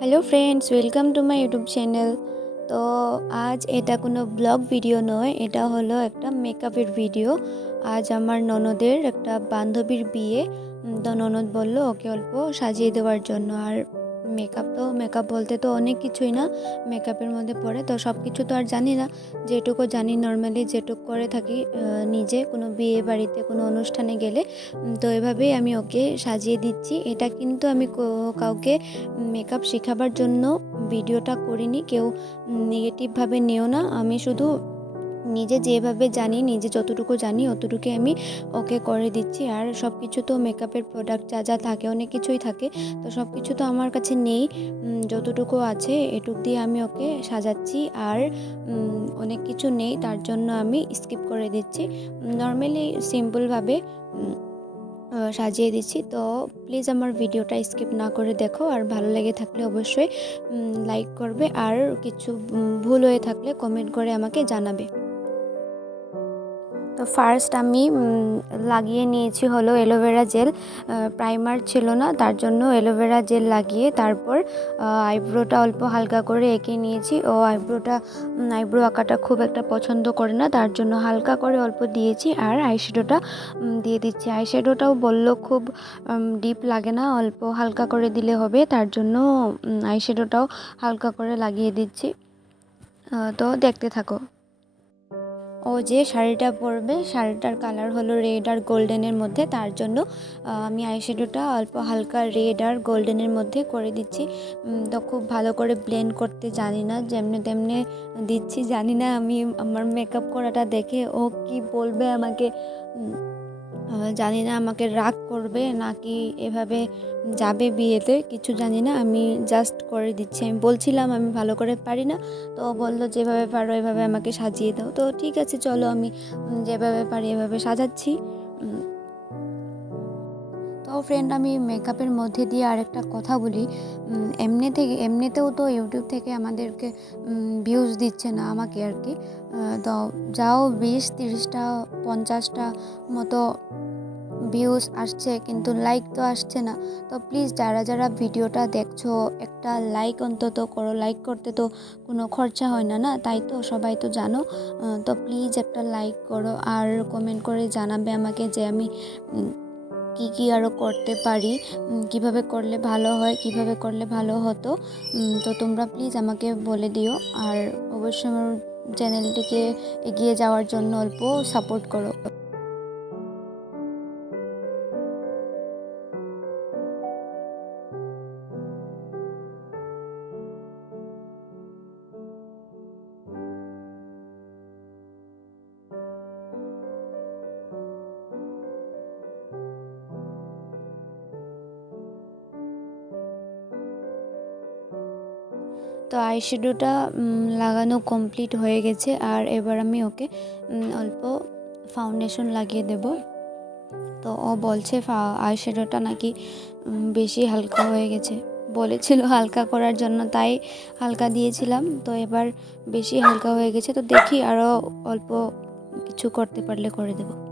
Hello friends welcome to my YouTube channel তো আজ এটা কোনো ব্লগ ভিডিও নয়, এটা হলো একটা মেকআপের ভিডিও আজ আমার ননদের একটা বান্ধবীর বিয়ে। তো ননদ বলল, ওকে অল্প সাজিয়ে দেওয়ার জন্য। আর মেকআপ তো মেকআপ বলতে তো অনেক কিছুই না। মেকআপের মধ্যে পড়ে তো সব কিছু তো আর জানি না। যেটুকু জানি নর্মালি যেটুকু করে থাকি নিজে কোনো বিয়ে বাড়িতে, কোনো অনুষ্ঠানে গেলে তো এভাবেই আমি ওকে সাজিয়ে দিচ্ছি। এটা কিন্তু আমি কাউকে মেকআপ শেখাবার জন্য ভিডিওটা করিনি, কেউ নেগেটিভভাবে নিও না। আমি শুধু নিজে যেভাবে জানি, নিজে যতটুকু জানি অতটুকু আমি ওকে করে দিচ্ছি। আর সব কিছু তো মেকআপের প্রোডাক্ট যা যা থাকে, অনেক কিছুই থাকে। তো সব কিছু তো আমার কাছে নেই। যতটুকু আছে এটুক দিয়ে আমি ওকে সাজাচ্ছি। আর অনেক কিছু নেই, তার জন্য আমি স্কিপ করে দিচ্ছি। নর্মালি সিম্পলভাবে সাজিয়ে দিচ্ছি। তো প্লিজ আমার ভিডিওটা স্কিপ না করে দেখো। আর ভালো লেগে থাকলে অবশ্যই লাইক করবে। আর কিছু ভুল হয়ে থাকলে কমেন্ট করে আমাকে জানাবে। তো ফার্স্ট আমি লাগিয়ে নিয়েছি হলো অ্যালোভেরা জেল। প্রাইমার ছিল না, তার জন্য অ্যালোভেরা জেল লাগিয়ে তারপর আইব্রোটা অল্প হালকা করে এঁকে নিয়েছি। ও আইব্রোটা আইব্রো আঁকাটা খুব একটা পছন্দ করে না, তার জন্য হালকা করে অল্প দিয়েছি আর আইশ্যাডোটা দিয়ে দিচ্ছি। আইশ্যাডোটাও বলল খুব ডিপ লাগে না, অল্প হালকা করে দিলে হবে, তার জন্য আইশ্যাডোটাও হালকা করে লাগিয়ে দিচ্ছি। তো দেখতে থাকো। ও যে শাড়িটা পরবে, শাড়িটার কালার হলো রেড আর গোল্ডেনের মধ্যে। তার জন্য আমি আইশ্যাডোটা অল্প হালকা রেড আর গোল্ডেনের মধ্যে করে দিচ্ছি। তো খুব ভালো করে ব্লেন্ড করতে জানি না, যেমনে তেমনে দিচ্ছি। জানি না আমি আমার মেকআপ করাটা দেখে ও কি বলবে আমাকে। জানি না আমাকে রাগ করবে নাকি এভাবে যাবে বিয়েতে, কিছু জানি না। আমি জাস্ট করে দিচ্ছি। আমি বলছিলাম আমি ভালো করে পারি না, তো বলল, যেভাবে পারো এভাবে আমাকে সাজিয়ে দাও। তো ঠিক আছে, চলো আমি যেভাবে পারি এভাবে সাজাচ্ছি। তো ফ্রেন্ড আমি মেকআপের মধ্যে দিয়ে আরেকটা কথা বলি। এমনি থেকে, এমনিতেও তো ইউটিউব থেকে আমাদেরকে ভিউজ দিচ্ছে না আমাকে আর কি। তো যাও বিশ, তিরিশটা, পঞ্চাশটা মতো ভিউজ আসছে, কিন্তু লাইক তো আসছে না। তো প্লিজ যারা যারা ভিডিওটা দেখছ, একটা লাইক অন্তত করো। লাইক করতে তো কোনো খরচা হয় না না? তাই তো সবাই তো জানো। তো প্লিজ একটা লাইক করো আর কমেন্ট করে জানাবে আমাকে যে আমি কি কি আরও করতে পারি? কীভাবে করলে ভালো হয়, কীভাবে করলে ভালো হতো? তো তোমরা প্লিজ আমাকে বলে দিও। আর অবশ্যই আমার চ্যানেলটিকে এগিয়ে যাওয়ার জন্য অল্প সাপোর্ট করো। তো আইশ্যাডোটা লাগানো কমপ্লিট হয়ে গেছে। আর এবার আমি ওকে অল্প ফাউন্ডেশন লাগিয়ে দেব। তো ও বলছে আইশ্যাডোটা নাকি বেশি হালকা হয়ে গেছে। বলেছিল হালকা করার জন্য, তাই হালকা দিয়েছিলাম। তো এবার বেশি হালকা হয়ে গেছে। তো দেখি আরও অল্প কিছু করতে পারলে করে দেবো।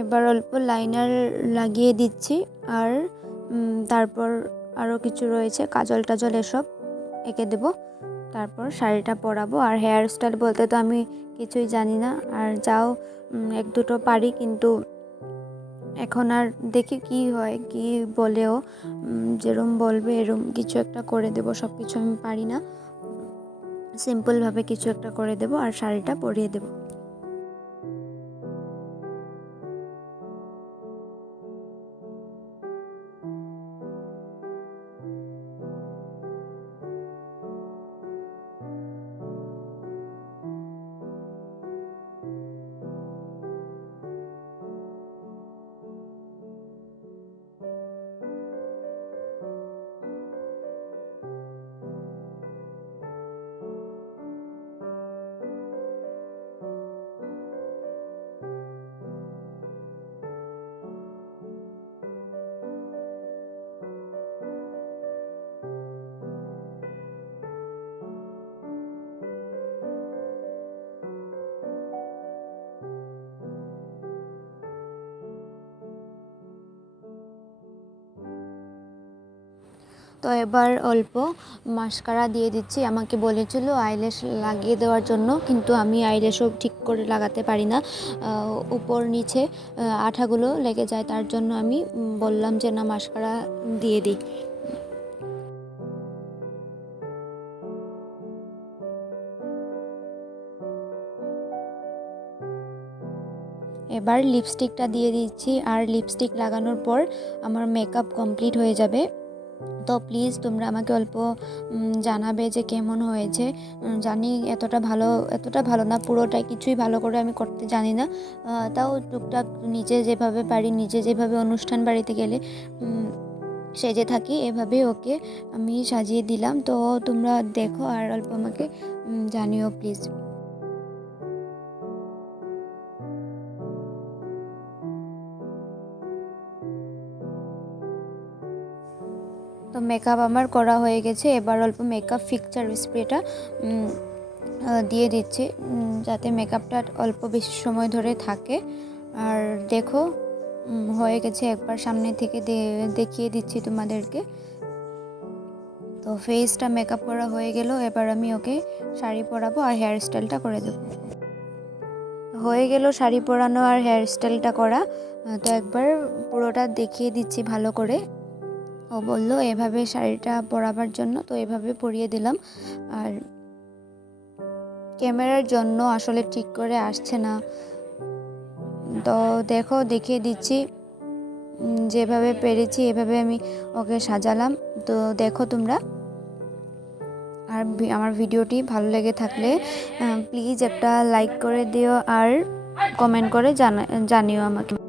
এবার অল্প লাইনার লাগিয়ে দিচ্ছি আর তারপর আরও কিছু রয়েছে, কাজল টাজল এসব এঁকে দেবো। তারপর শাড়িটা পরাবো আর হেয়ার স্টাইল বলতে তো আমি কিছুই জানি না। আর যাও এক দুটো পারি কিন্তু এখন আর দেখি কি হয়, কি বলেও যেরম বলবে এরম কিছু একটা করে দেবো। সব কিছু আমি পারি না। সিম্পলভাবে কিছু একটা করে দেবো আর শাড়িটা পরিয়ে দেবো। তো এবার অল্প মাস্কারা দিয়ে দিচ্ছি। আমাকে বলেছিল আইল্যাশ লাগিয়ে দেওয়ার জন্য, কিন্তু আমি আইল্যাশও ঠিক করে লাগাতে পারি না। উপর নিচে আঠাগুলো লেগে যায়, তার জন্য আমি বললাম যে, না, মাস্কারা দিয়ে দিই। এবার লিপস্টিকটা দিয়ে দিচ্ছি। আর লিপস্টিক লাগানোর পর আমার মেকআপ কমপ্লিট হয়ে যাবে। তো প্লিজ তোমরা আমাকে অল্প জানাবে যে কেমন হয়েছে। জানি এতটা ভালো এতটা ভালো না, পুরোটাই কিছুই ভালো করে আমি করতে জানি না। তাও টুকটাক নিজে যেভাবে পারি, নিজে যেভাবে অনুষ্ঠান বাড়িতে গেলে সেজে থাকি এভাবে ওকে আমি সাজিয়ে দিলাম। তো তোমরা দেখো আর অল্প আমাকে জানিও প্লিজ। মেকআপ আমার করা হয়ে গেছে। এবার অল্প মেকআপ ফিক্সচার স্প্রেটা দিয়ে দিচ্ছি যাতে মেকআপটা অল্প বেশি সময় ধরে থাকে। আর দেখো হয়ে গেছে একবার সামনে থেকে দেখিয়ে দিচ্ছি তোমাদেরকে। তো ফেসটা মেকআপ করা হয়ে গেল, এবার আমি ওকে শাড়ি পরাবো আর হেয়ার স্টাইলটা করে দেবো। হয়ে গেল শাড়ি পরানো আর হেয়ার স্টাইলটা করা তো একবার পুরোটা দেখিয়ে দিচ্ছি ভালো করে। ও বলল, এভাবে শাড়িটা পরাবার জন্য তো এভাবে পরিয়ে দিলাম। আর ক্যামেরার জন্য আসলে ঠিক করে আসছে না। তো দেখো, দেখিয়ে দিচ্ছি। যেভাবে পেরেছি এভাবে আমি ওকে সাজালাম। তো দেখো তোমরা। আর আমার ভিডিওটি ভালো লেগে থাকলে প্লিজ একটা লাইক করে দিও আর কমেন্ট করে জানা, জানিও আমাকে।